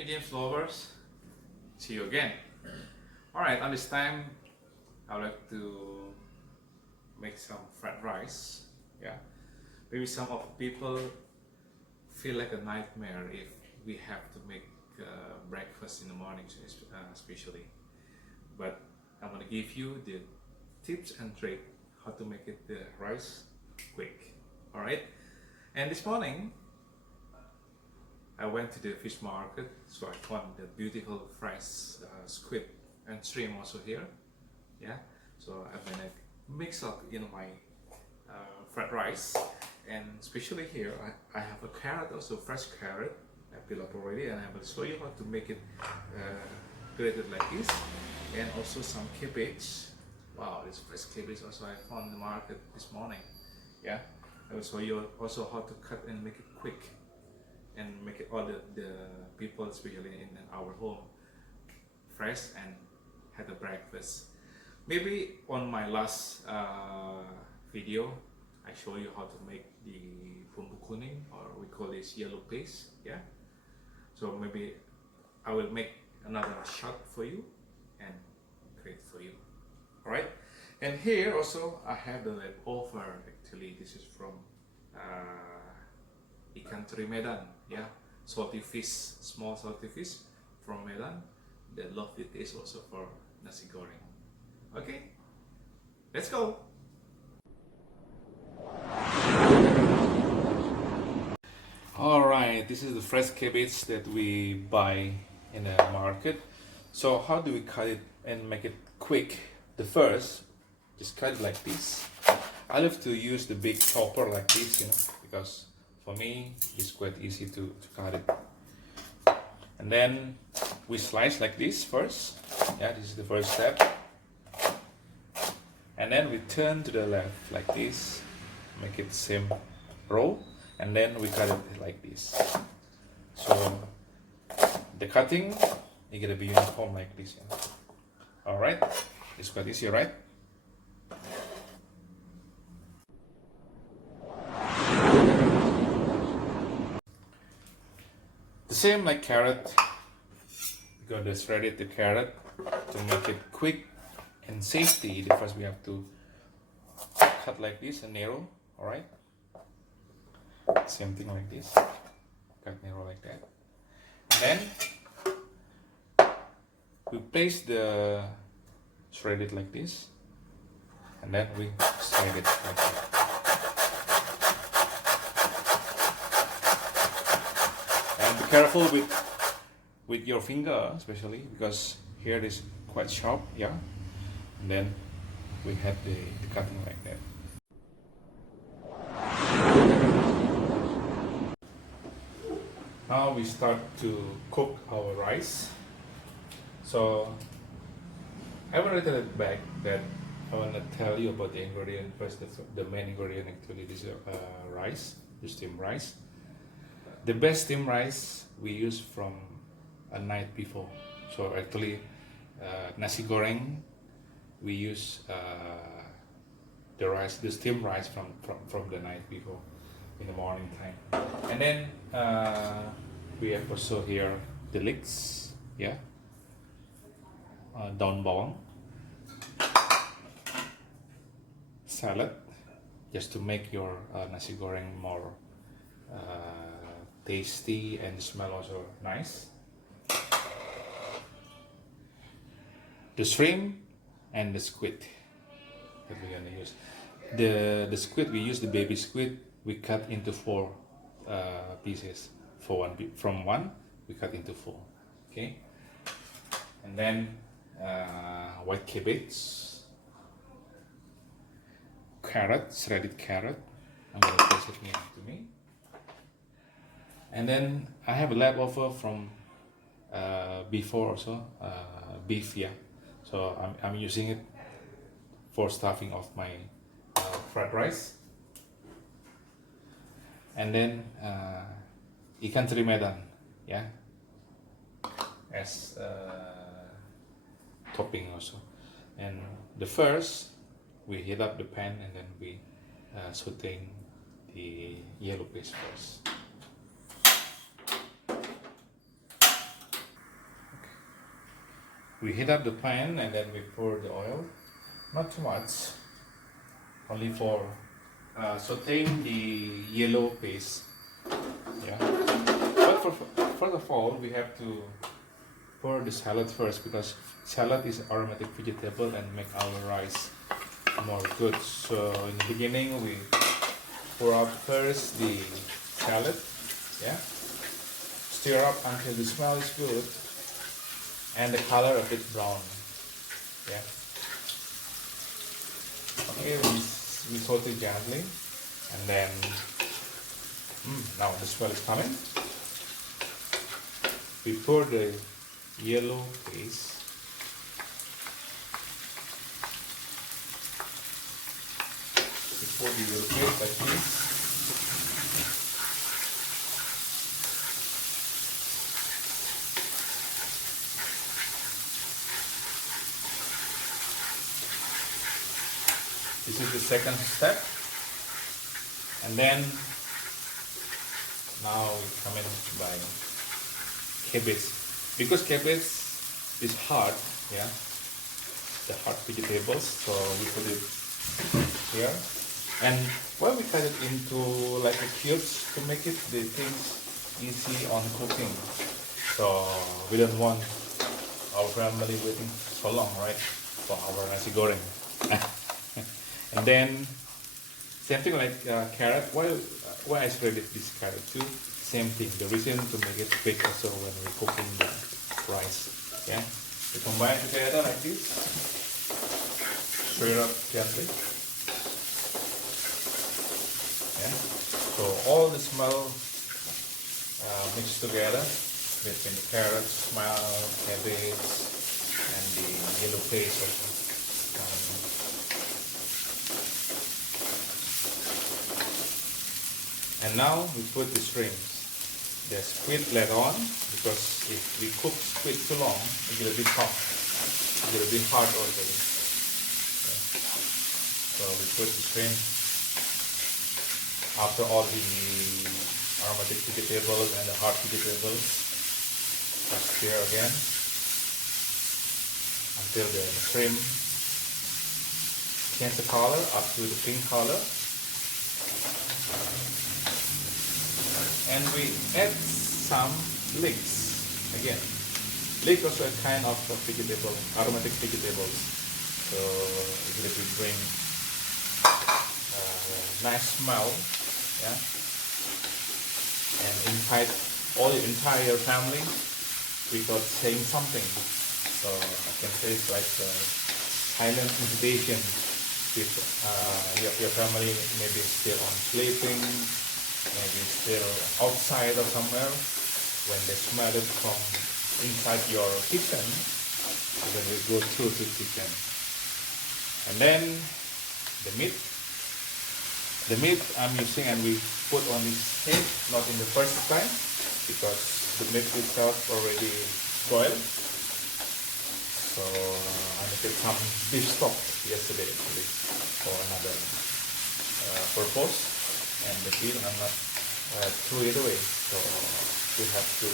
Jemie James lovers, see you again. Alright, on this time I would like to make some fried rice. Yeah, maybe some of people feel like a nightmare if we have to make breakfast in the morning, especially. But I'm gonna give you the tips and trick how to make it the rice quick. Alright, and this morning I went to the fish market, so I found the beautiful fresh squid and shrimp also here. Yeah, so I'm gonna mix up in my fried rice, and especially here I have a carrot, also fresh carrot. I peel up already, and I will show you how to make it grated like this, and also some cabbage. Wow, this fresh cabbage also I found in the market this morning. Yeah, I will show you also how to cut and make it quick, and make it all the people, especially in our home, fresh and had a breakfast. Maybe on my last video I show you how to make the bumbu kuning, or we call this yellow paste. Yeah, so maybe I will make another shot for you and create for you. Alright, and here also I have the leftover. Actually, this is from ikan Teri Medan, yeah, salty fish, small salty fish from Medan. They love the taste also for nasi goreng. Okay, let's go. Alright, this is the fresh cabbage that we buy in the market. So how do we cut it and make it quick? The first, just cut it like this. I love to use the big chopper like this, because for me it's quite easy to cut it. And then we slice like this first. Yeah, this is the first step. And then we turn to the left like this, make it same row, and then we cut it like this. So the cutting is gonna be uniform like this. Alright, it's quite easy, right? The same like carrot, we're going to shred the carrot to make it quick and safety. The first we have to cut like this and narrow. Alright, same thing like this, cut narrow like that. And then we place the shredded like this, and then we slide it like that. And be careful with your finger, especially because here it is quite sharp. Yeah, and then we have the cutting like that. Now we start to cook our rice. So I want to tell it back that I want to tell you about the ingredient first. The main ingredient actually is rice, the steamed rice. The best steamed rice we use from a night before. So actually, nasi goreng, we use the steamed rice from the night before in the morning time. And then we have also here the leeks, yeah, daun bawang, salad, just to make your nasi goreng more tasty and smell also nice. The shrimp and the squid that we're gonna use. The squid, we use the baby squid. We cut into 4 pieces. From one, we cut into 4. Okay. And then white cabbage, carrot, shredded carrot. I'm gonna place it near to me. And then I have a leftover from before also, beef, yeah. So I'm using it for stuffing of my fried rice. And then ikan Teri Medan, yeah, as topping also. And the first, we heat up the pan, and then we sauteing the yellow paste first. We heat up the pan and then we pour the oil, not too much, only for sauteing the yellow paste. Yeah. But first of all, we have to pour the salad first, because salad is aromatic vegetable and make our rice more good. So in the beginning, we pour out first the salad. Yeah. Stir up until the smell is good and the color a bit brown. Yeah. Okay, we saute gently, and then now the smell is coming. We pour the yellow paste. We pour the yellow paste like this. This is the second step, and then now we come in by cabbage, because cabbage is hard, yeah, the hard vegetables. So we put it here, and why we cut it into like a cubes to make it the things easy on cooking. So we don't want our family waiting so long, right, for our nasi goreng. And then same thing like carrot. Why I shredded this carrot too? Same thing. The reason to make it quick also when we're cooking the rice. Yeah, we combine together like this. Stir up gently. Yeah. So all the smell mixed together between the carrot smell, cabbage, and the yellow paste also. And now we put the shrimps. The squid later on, because if we cook squid too long, it will be tough. It will be hard also. Okay. So we put the shrimp after all the aromatic vegetables and the hard vegetables. Stir again until the shrimp change the color up to the pink color. And we add some leeks again. Leek also a kind of vegetable, aromatic vegetables. So it will bring nice smell, yeah. And invite all the entire family without saying something. So I can say it's like a silent invitation. With your family maybe still on sleeping, maybe still outside or somewhere. When they smell it from inside your kitchen, then we go through the kitchen. And then the meat I'm using, and we put on this head, not in the first time, because the meat itself already boiled. So I made some beef stock yesterday actually for another purpose, and the beef I'm not threw it away. So we have to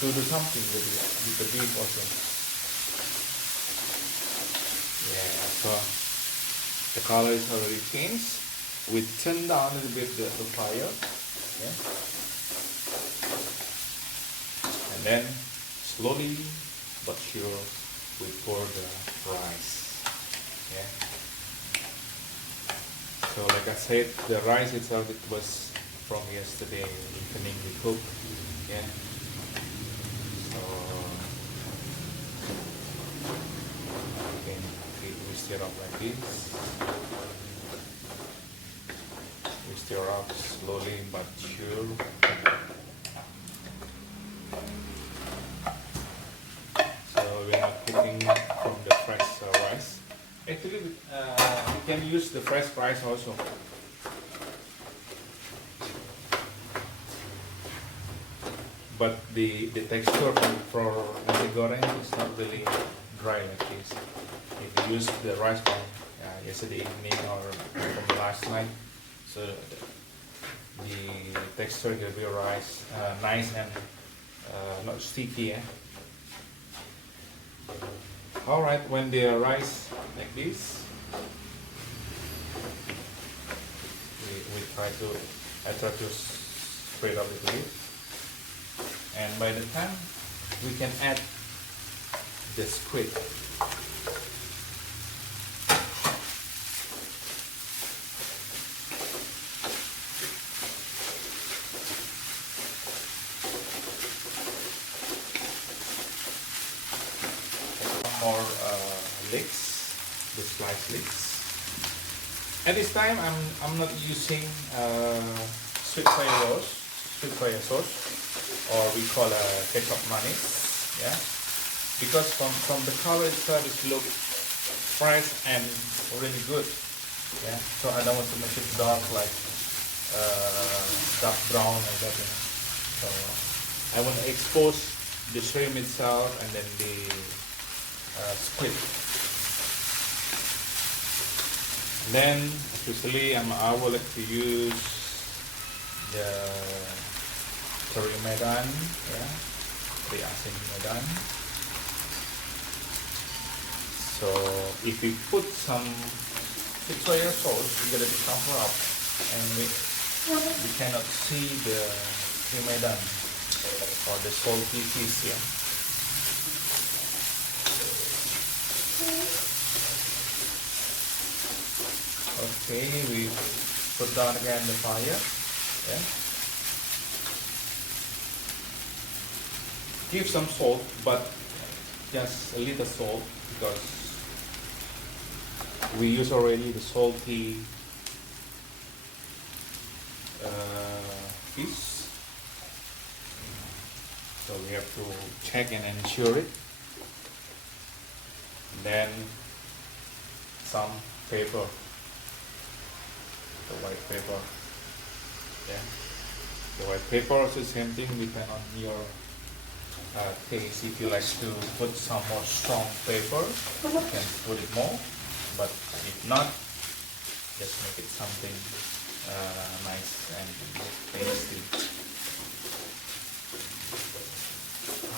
do something with the beef also. Yeah, so the color is already changed. We turn down a little bit the fire. Yeah. And then slowly but sure we pour the rice. Yeah. So like I said, the rice itself, it was from yesterday evening we cooked. Yeah. So again we stir up like this. We stir up slowly but sure. We're not cooking from the fresh rice. Actually, we can use the fresh rice also. But the texture for nasi goreng is not really dry like this. If you use the rice from yesterday evening or from last night, so the texture will be rice nice and not sticky. Alright, when they rise like this, I try to spread a little bit, and by the time we can add the squid. More leeks, the sliced leeks. At this time, I'm not using sweet soya sauce, or we call ketchup manis, yeah. Because from the color itself, it looks fresh and really good, yeah. So I don't want to make it dark, like dark brown like that, you know. So I want to expose the shrimp itself and then the split. Then, especially, I would like to use the Teri Medan, yeah, the Medan. So, if we put some soya sauce, we're gonna be cover up, and we cannot see the Teri Medan or the salty piece, yeah. Okay, we put down again the fire. Yeah. Give some salt, but just a little salt, because we use already the salty fish. So we have to check and ensure it. Then some pepper. The white pepper, yeah. The white pepper also the same thing, depend on your taste. If you like to put some more strong pepper, you can put it more. But if not, just make it something nice and tasty.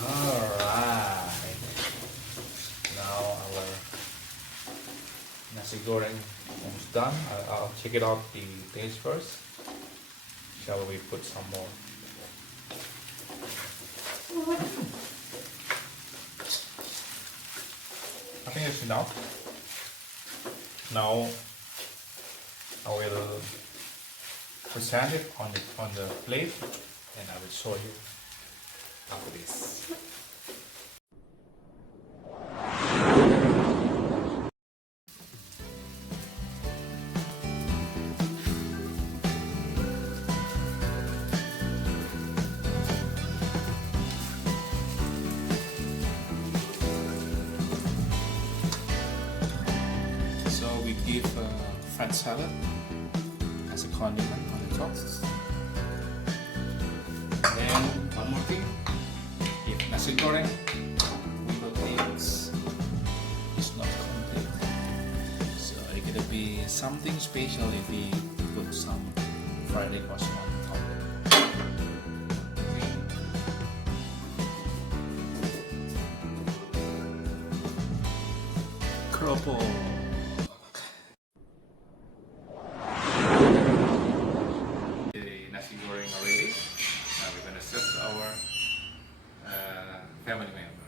Alright. Now our nasi goreng almost done. I'll check it out the taste first. Shall we put some more? I think it's enough. Now I will present it on the plate, and I will show you after this. Give fried salad as a condiment on the top. And one more thing, if nasi goreng without eggs is not complete, so it's gonna be something special if we put some fried egg also on top. Kropo. Nasi goreng already. Now we're gonna serve our family member.